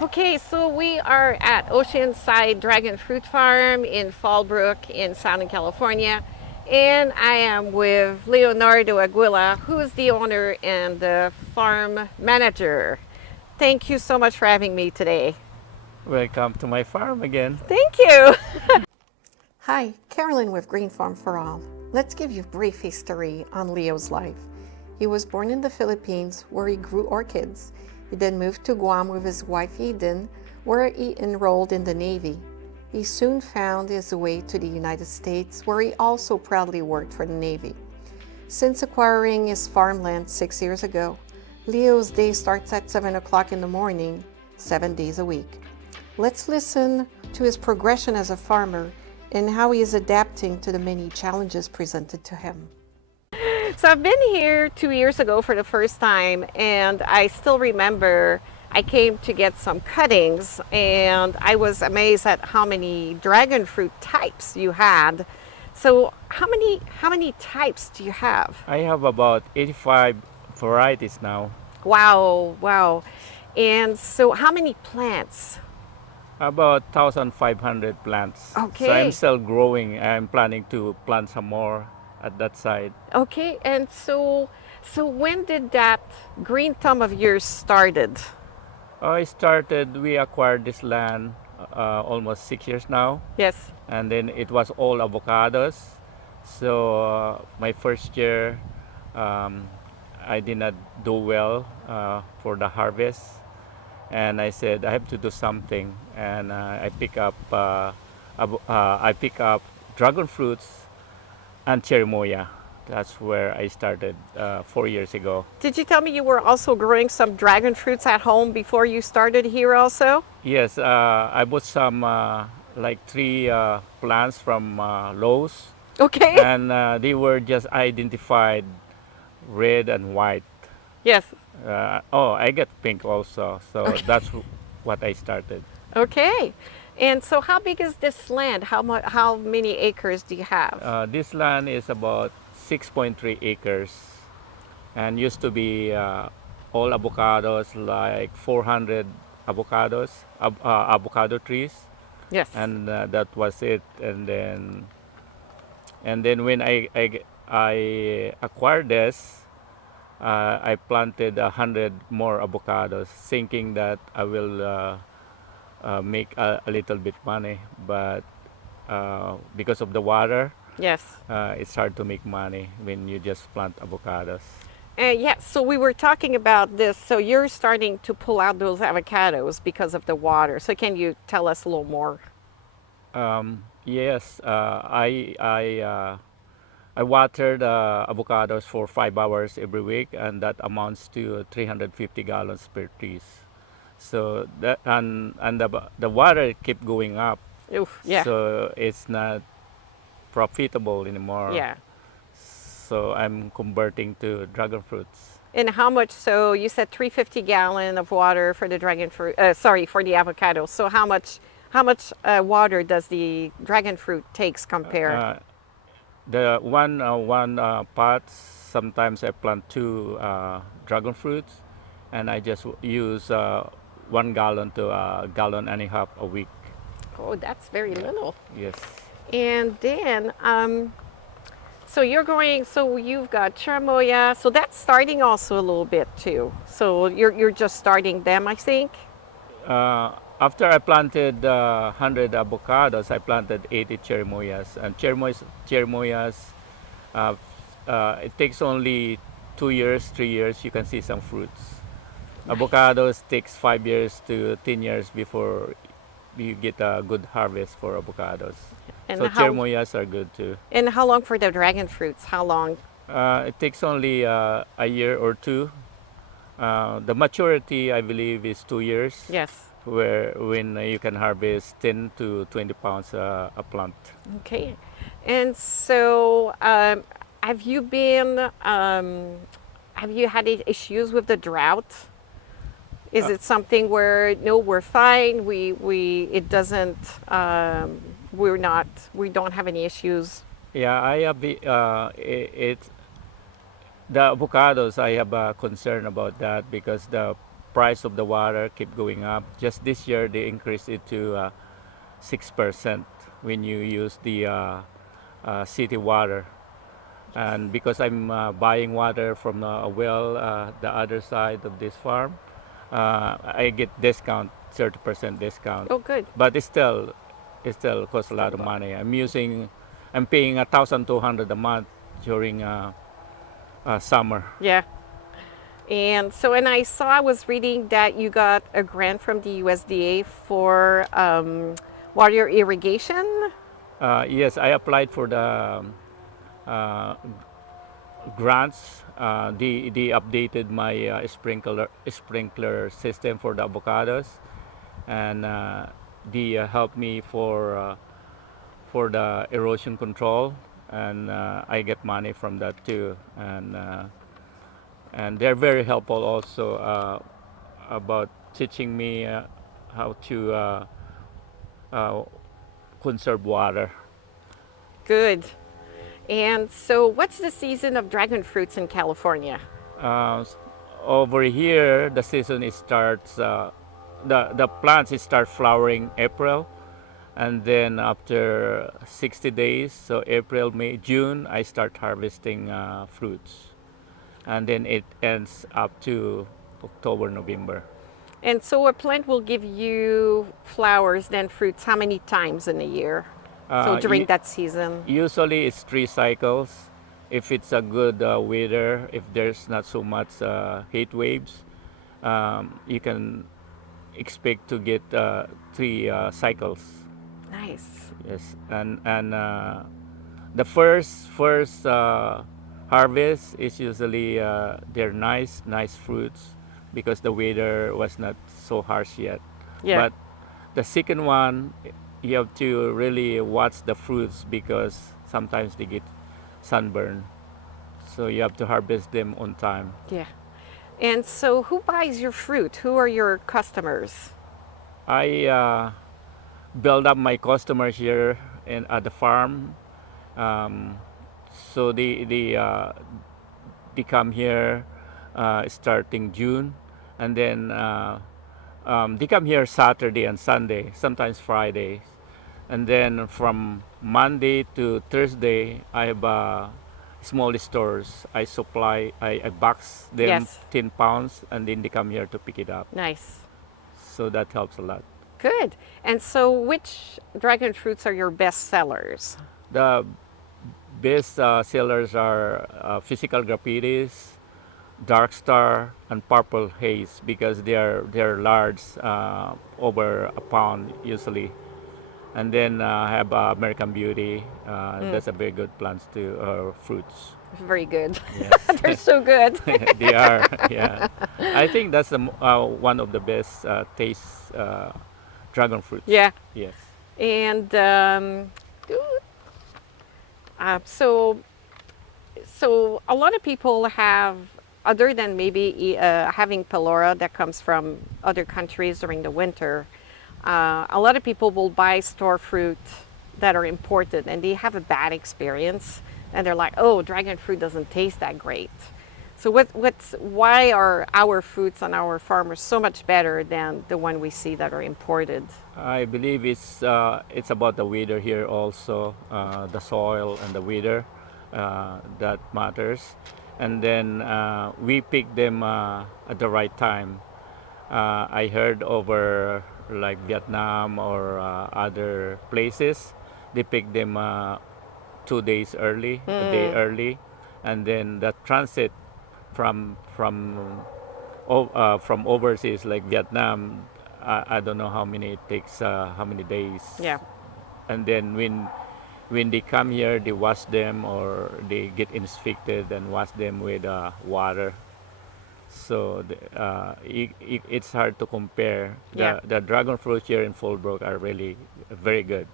Okay, so we are at Oceanside Dragon Fruit Farm in Fallbrook in Southern California. And I am with Leonardo Aguila, who is the owner and the farm manager. Thank you so much for having me today. Welcome to my farm again. Thank you. Hi, Carolyn with Green Farm for All. Let's give you a brief history on Leo's life. He was born in the Philippines where he grew orchids. He then moved to Guam with his wife Eden, where he enrolled in the Navy. He soon found his way to the United States, where he also proudly worked for the Navy. Since acquiring his farmland 6 years ago, Leo's day starts at 7 o'clock in the morning, 7 days a week. Let's listen to his progression as a farmer and how he is adapting to the many challenges presented to him. So I've been here 2 years ago for the first time, and I still remember I came to get some cuttings, and I was amazed at how many dragon fruit types you had. So how many types do you have? I have about 85 varieties now. Wow, wow. And so how many plants? About 1,500 plants. Okay. So I'm still growing. I'm planning to plant some more at that side. Okay, and so when did that green thumb of yours started? We acquired this land almost 6 years now. Yes. And then it was all avocados. So my first year, I did not do well for the harvest. And I said I have to do something, and I pick up dragon fruits and Cherimoya. That's where I started 4 years ago. Did you tell me you were also growing some dragon fruits at home before you started here also? Yes, I bought some like 3 plants from Lowe's. Okay. And they were just identified red and white. Yes. I get pink also, so Okay. that's what I started. Okay. And so how big is this land? How many acres do you have? This land is about 6.3 acres and used to be all avocados, like 400 avocado trees, Yes. and that was it. And then when I acquired this, I planted 100 more avocados, thinking that I will make a little bit money, but because of the water, Yes. it's hard to make money when you just plant avocados. Yeah, so we were talking about this. So you're starting to pull out those avocados because of the water. So can you tell us a little more? Yes, I watered avocados for 5 hours every week, and that amounts to 350 gallons per trees. So that and the water kept going up. Oof, yeah. So it's not profitable anymore. Yeah. So I'm converting to dragon fruits. And how much? So you said 350 gallon of water for the dragon fruit. Sorry, for the avocado. So how much water does the dragon fruit takes compared? The one pot, sometimes I plant 2 dragon fruits, and I just use 1 gallon to a gallon and a half a week. Oh, that's very little. Yes. And then, so you're going. So you've got Turmoya. So that's starting also a little bit too. So you're just starting them, I think. After I planted 100 avocados, I planted 80 cherimoyas. And cherimoyas, it takes only 2 years, 3 years, you can see some fruits. Avocados takes 5 years to 10 years before you get a good harvest for avocados. And so how, cherimoyas are good too. And how long for the dragon fruits? How long? It takes only a year or 2. The maturity, I believe, is 2 years. Yes. When you can harvest 10 to 20 pounds a plant. Okay. And so have you had any issues with the drought? Is it something where no, we're fine, it doesn't, we don't have any issues? Yeah, I have The avocados, I have a concern about that because the price of the water keep going up. Just this year, they increased it to 6% when you use the city water. And because I'm buying water from a well, the other side of this farm, I get discount, 30% discount. Oh, good. But it still costs a lot of money. I'm paying 1,200 a month during summer. Yeah. And so, and I was reading that you got a grant from the USDA for water irrigation. Yes, I applied for the uh, grants. They updated my sprinkler system for the avocados, and they helped me for the erosion control, and I get money from that too. And they're very helpful also about teaching me how to uh, conserve water. Good. And so, what's the season of dragon fruits in California? Uh, Over here, the season it starts. The plants it start flowering April, and then after 60 days, so April, May, June, I start harvesting fruits, and then it ends up to October, November. And so, a plant will give you flowers, then fruits, how many times in a year? So, during U- that season? Usually it's 3 cycles. If it's a good weather, if there's not so much heat waves, you can expect to get 3 cycles. Nice. Yes, and the first harvest is usually they're nice fruits because the weather was not so harsh yet. Yeah. But the second one, you have to really watch the fruits because sometimes they get sunburn. So you have to harvest them on time. Yeah. And so, who buys your fruit? Who are your customers? I build up my customers here at the farm. Um, so they come here starting June, and then they come here Saturday and Sunday, sometimes Friday, and then from Monday to Thursday, I have small stores. I box them Yes. 10 pounds, and then they come here to pick it up. Nice. So that helps a lot. Good. And so, which dragon fruits are your best sellers? The best sellers are physical graphitis, dark star, and purple haze because they're large, over a pound usually. And then I have American Beauty. That's a very good plants too, fruits. Very good. Yes, They're so good. they are. Yeah, I think that's one of the best taste dragon fruits. Yeah. Yes. And so, so a lot of people have, other than maybe having pylora that comes from other countries during the winter, a lot of people will buy store fruit that are imported, and they have a bad experience, and they're like, "Oh, dragon fruit doesn't taste that great." So, why are our fruits on our farmers so much better than the one we see that are imported? I believe it's about the weather here also, the soil and the weather that matters, and then we pick them at the right time. I heard over like Vietnam or other places, they pick them 2 days early, a day early, and then the transit from overseas like Vietnam. I don't know how many it takes, how many days. Yeah. And then when they come here, they wash them or they get inspected and wash them with water. So it's hard to compare. Yeah. The dragon fruits here in Fallbrook are really very good.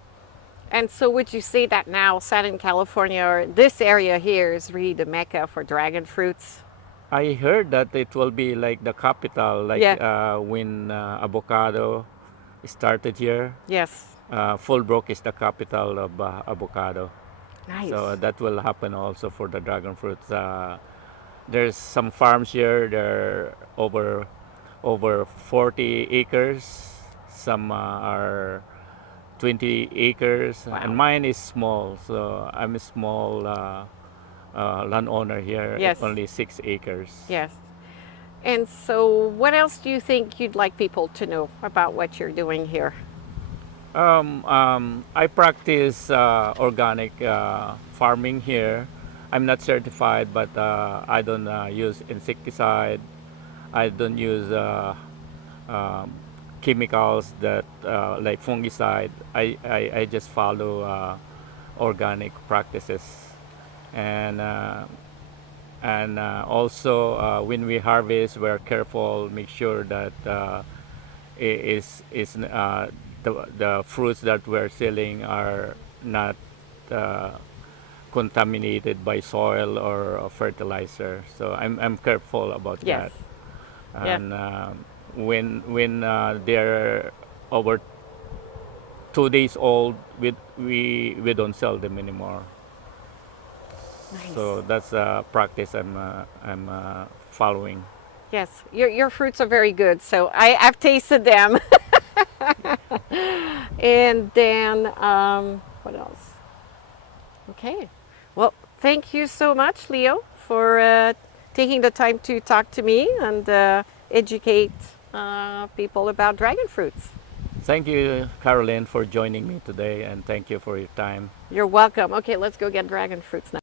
And so, would you say that now, Southern California, or this area here, is really the mecca for dragon fruits? I heard that it will be like the capital, like Yeah. when avocado started here. Yes. Fallbrook is the capital of avocado. Nice. So that will happen also for the dragon fruits. there's some farms here. They're over 40 acres. Some are 20 acres, and Wow. mine is small. So I'm a small landowner here, Yes. only 6 acres. Yes. And so, what else do you think you'd like people to know about what you're doing here? I practice organic farming here. I'm not certified, but I don't use insecticide. I don't use um, chemicals that like fungicide. I just follow organic practices, and also when we harvest, we're careful, make sure that is the fruits that we're selling are not uh, contaminated by soil or fertilizer. So I'm careful about Yes. that. Yeah. And when they're over 2 days old, we don't sell them anymore. Nice. So that's a practice I'm following. Yes. Your fruits are very good. So I've tasted them. And then, what else? Okay. Well, thank you so much, Leo, for taking the time to talk to me and educate people about dragon fruits. Thank you, Caroline, for joining me today, and thank you for your time. You're welcome. Okay, let's go get dragon fruits now.